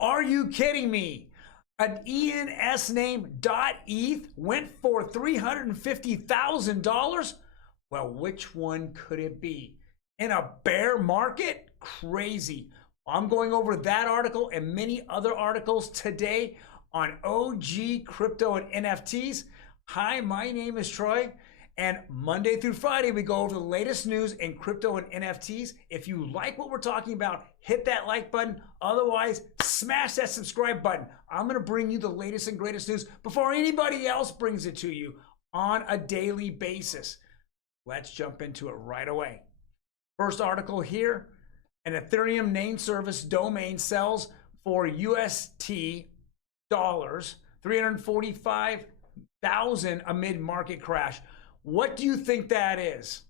Are you kidding me? An ENS name .eth went for $350,000? Well, which one could it be? In a bear market? Crazy. I'm going over that article and many other articles today on OG Crypto and NFTs. Hi, my name is Troy, and Monday through Friday we go over the latest news in crypto and NFTs. If you like what we're talking about, hit that like button. Otherwise, smash that subscribe button. I'm going to bring you the latest and greatest news before anybody else brings it to you on a daily basis. Let's jump into it right away. First article here. An Ethereum name service domain sells for USD dollars, 345,000 amid market crash. What do you think that is?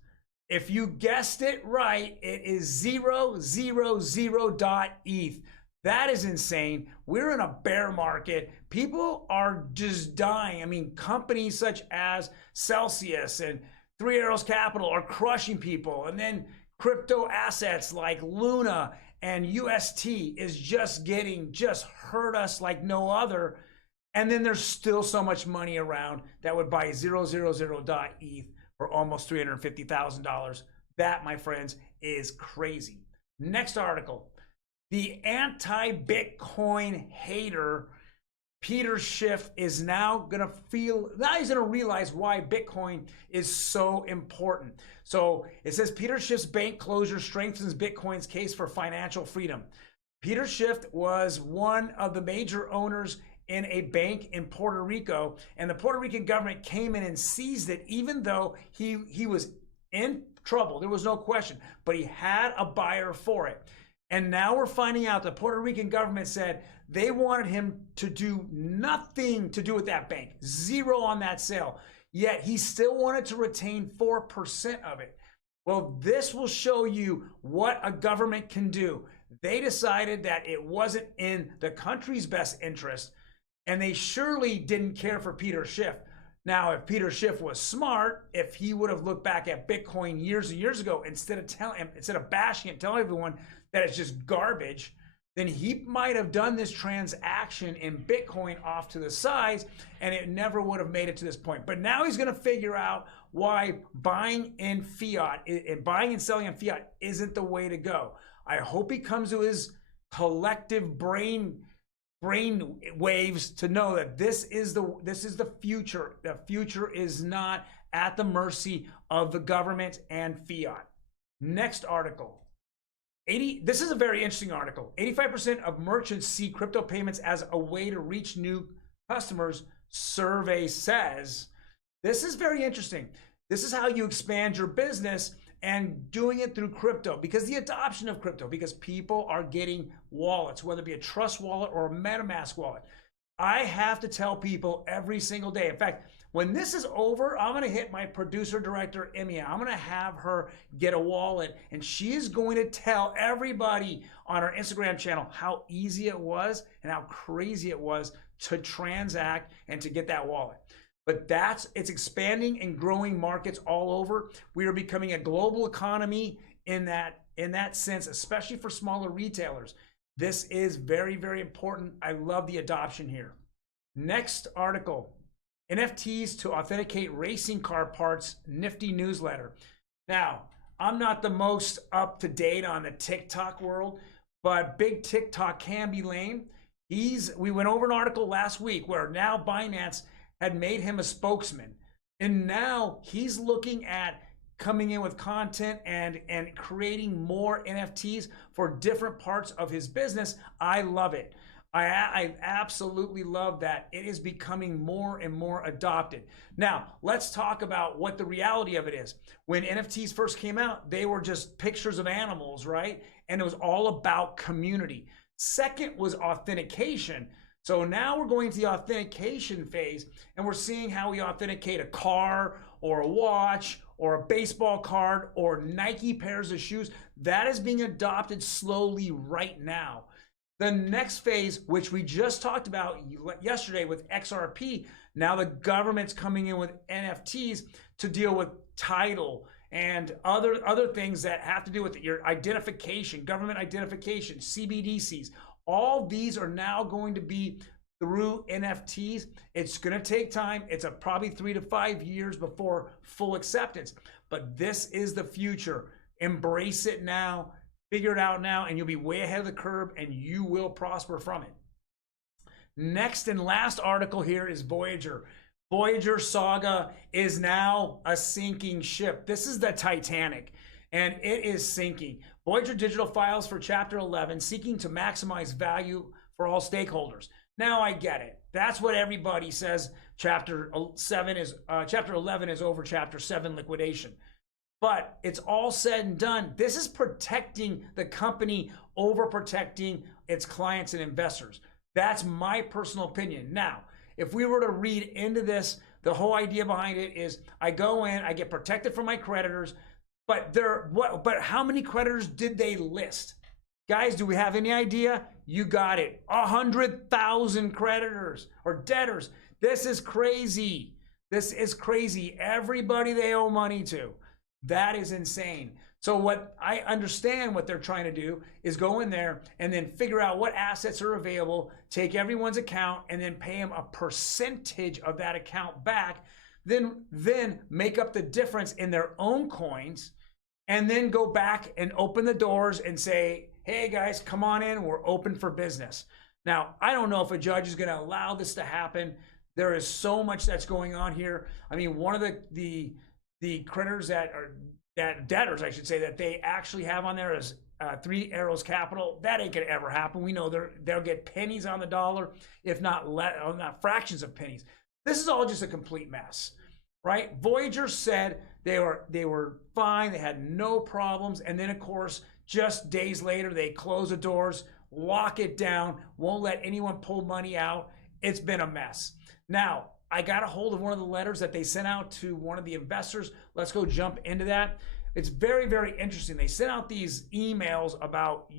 If you guessed it right, it is 000.eth. That is insane. We're in a bear market. People are just dying. I mean, companies such as Celsius and Three Arrows Capital are crushing people. And then crypto assets like Luna and UST is just hurt us like no other. And then there's still so much money around that would buy 000.eth for almost $350,000. That, my friends, is crazy. Next article. The anti-Bitcoin hater Peter Schiff is now he's gonna realize why Bitcoin is so important. So it says Peter Schiff's bank closure strengthens Bitcoin's case for financial freedom. Peter Schiff was one of the major owners in a bank in Puerto Rico, and the Puerto Rican government came in and seized it, even though he was in trouble. There was no question, but he had a buyer for it. And now we're finding out the Puerto Rican government said they wanted him to do nothing to do with that bank, zero on that sale. Yet he still wanted to retain 4% of it. Well, this will show you what a government can do. They decided that it wasn't in the country's best interest, and they surely didn't care for Peter Schiff. Now, if Peter Schiff was smart, if he would have looked back at Bitcoin years and years ago, instead of bashing it, telling everyone that it's just garbage, then he might have done this transaction in Bitcoin off to the side, and it never would have made it to this point. But now he's going to figure out why buying in fiat and buying and selling in fiat isn't the way to go. I hope he comes to his collective brain waves to know that this is the future. The future is not at the mercy of the government and fiat. Next article. This is a very interesting article. 85% of merchants see crypto payments as a way to reach new customers, survey says. This is very interesting. This is how you expand your business, and doing it through crypto, because the adoption of crypto, because people are getting wallets, whether it be a Trust wallet or a MetaMask wallet. I have to tell people every single day. In fact, when this is over, I'm going to hit my producer director, Emmy. I'm going to have her get a wallet, and she is going to tell everybody on our Instagram channel how easy it was and how crazy it was to transact and to get that wallet. But it's expanding and growing markets all over. We are becoming a global economy in that sense, especially for smaller retailers. This is very, very important. I love the adoption here. Next article. NFTs to authenticate racing car parts, Nifty Newsletter. Now, I'm not the most up to date on the TikTok world, but big TikTok can be lame. We went over an article last week where now Binance had made him a spokesman, and now he's looking at coming in with content and creating more NFTs for different parts of his business. I love it. I absolutely love that it is becoming more and more adopted. Now, let's talk about what the reality of it is. When NFTs first came out, they were just pictures of animals, right? And it was all about community. Second was authentication. So now we're going to the authentication phase, and we're seeing how we authenticate a car or a watch or a baseball card or Nike pairs of shoes. That is being adopted slowly right now. The next phase, which we just talked about yesterday with XRP, now the government's coming in with NFTs to deal with title and other things that have to do with your identification, government identification, CBDCs. All these are now going to be through NFTs. It's going to take time. It's probably 3 to 5 years before full acceptance. But this is the future. Embrace it now. Figure it out now, and you'll be way ahead of the curve, and you will prosper from it. Next and last article here is Voyager. Voyager saga is now a sinking ship. This is the Titanic, and it is sinking. Voyager Digital files for Chapter 11, seeking to maximize value for all stakeholders. Now I get it. That's what everybody says. Chapter 11 is over Chapter 7 liquidation. But it's all said and done. This is protecting the company over protecting its clients and investors. That's my personal opinion. Now, if we were to read into this, the whole idea behind it is I go in, I get protected from my creditors, but how many creditors did they list? Guys, do we have any idea? You got it. 100,000 creditors or debtors. This is crazy. This is crazy. Everybody they owe money to. That is insane. So what I understand what they're trying to do is go in there and then figure out what assets are available, take everyone's account, and then pay them a percentage of that account back, then make up the difference in their own coins, and then go back and open the doors and say, hey guys, come on in, we're open for business. Now, I don't know if a judge is going to allow this to happen. There is so much that's going on here. I mean, one of the creditors that debtors, I should say, that they actually have on there is Three Arrows Capital. That ain't gonna ever happen. We know they'll get pennies on the dollar, if not fractions of pennies. This is all just a complete mess, right? Voyager said they were fine, they had no problems, and then of course, just days later, they close the doors, lock it down, won't let anyone pull money out. It's been a mess. Now, I got a hold of one of the letters that they sent out to one of the investors. Let's go jump into that. It's very, very interesting. They sent out these emails about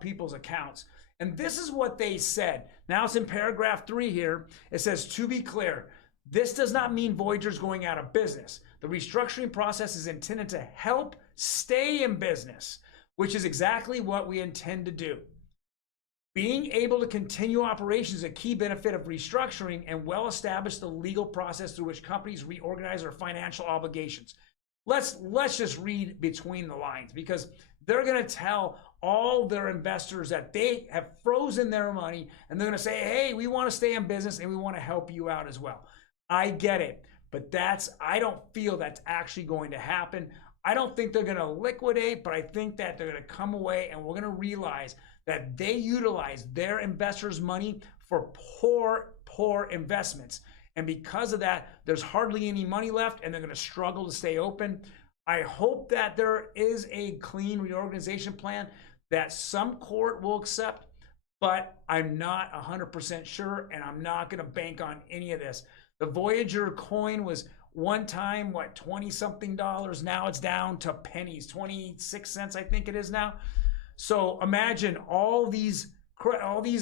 people's accounts. And this is what they said. Now it's in paragraph 3 here. It says, to be clear, this does not mean Voyager's going out of business. The restructuring process is intended to help stay in business, which is exactly what we intend to do. Being able to continue operations is a key benefit of restructuring and well establish the legal process through which companies reorganize their financial obligations. Let's just read between the lines, because they're going to tell all their investors that they have frozen their money, and they're going to say, hey, we want to stay in business and we want to help you out as well. I get it, but I don't feel that's actually going to happen. I don't think they're going to liquidate, but I think that they're going to come away and we're going to realize that they utilize their investors' money for poor investments. And because of that, there's hardly any money left and they're going to struggle to stay open. I hope that there is a clean reorganization plan that some court will accept, but I'm not 100% sure, and I'm not going to bank on any of this. The Voyager coin was one time, what, 20-something dollars. Now it's down to pennies, 26 cents, I think it is now. So imagine all these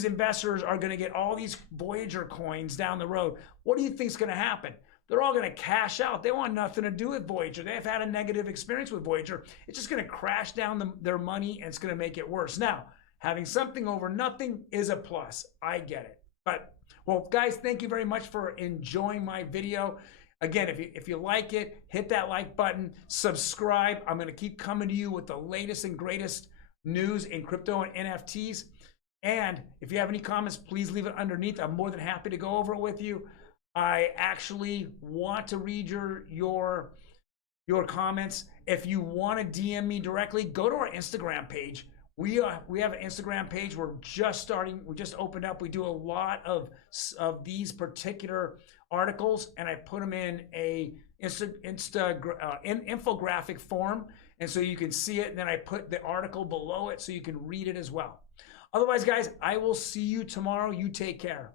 investors are going to get all these Voyager coins down the road. What do you think is going to happen? They're all going to cash out. They want nothing to do with Voyager. They've had a negative experience with Voyager. It's just going to crash down their money, and it's going to make it worse. Now, having something over nothing is a plus. I get it. But, well, guys, thank you very much for enjoying my video. Again, if you like it, hit that like button, subscribe. I'm going to keep coming to you with the latest and greatest news in crypto and NFTs. And if you have any comments, please leave it underneath. I'm more than happy to go over it with you. I actually want to read your comments. If you want to DM me directly, go to our Instagram page. We have an Instagram page. We're just starting. We just opened up. We do a lot of these particular articles, and I put them in a infographic form, and so you can see it. And then I put the article below it so you can read it as well. Otherwise, guys, I will see you tomorrow. You take care.